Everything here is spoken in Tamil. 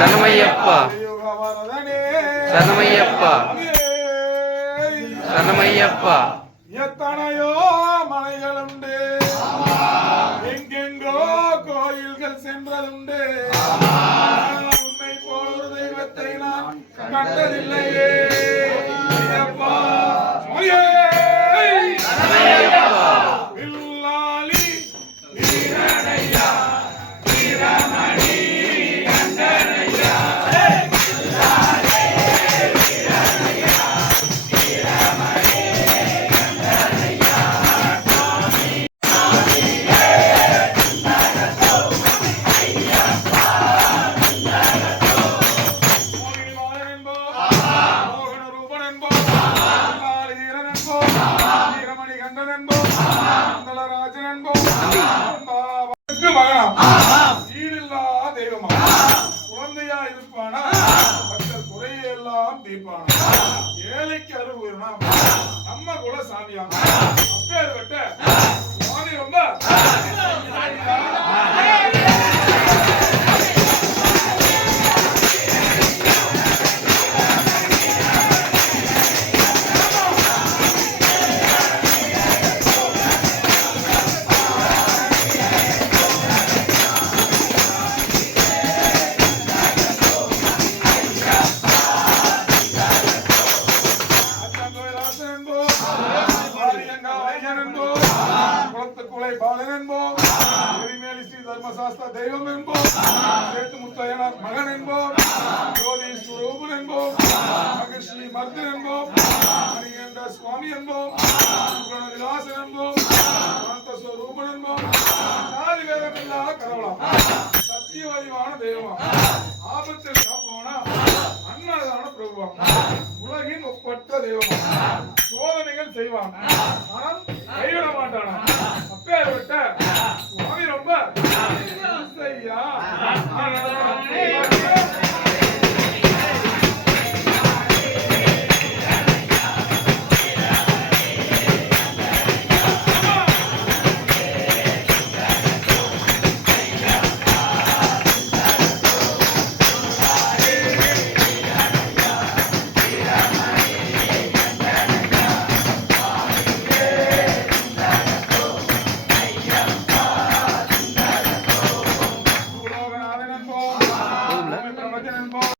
சரணமையப்பா. யுகவரதனே சரணமையப்பா. சரணமையப்பா. எத்தனையோ மலைகளுண்டு. எங்கெங்கோ கோயில்கள் சென்றதுண்டு. உன்னை போல் ஒரு தெய்வத்தை நான் கண்டதில்லையே. குழந்தையா இருப்பானா? மக்கள் குறையை எல்லாம் தீர்ப்பானா? ஏழைக்கு அருகுனா நம்ம கூட சாமியானா சாஸ்திர ஸ்ரீ தர்மசாஸ்திர தெய்வம் என்போம், சேட்டு முத்தையனார் மகன் என்போம், ஜோதி ஸ்வரூபன் என்போம், மகர்ஷி மர்தன் என்போம், மணிகண்ட சுவாமி என்போம், குண விலாசன் என்போம், சாந்த ஸ்வரூபன் என்போம், நாலு ஆபத்தில் காப்போனா அன்னதான பிரபுவாம். உலகின் ஒப்பற்ற தெய்வம் சோதனைகள் செய்வான். அனந்த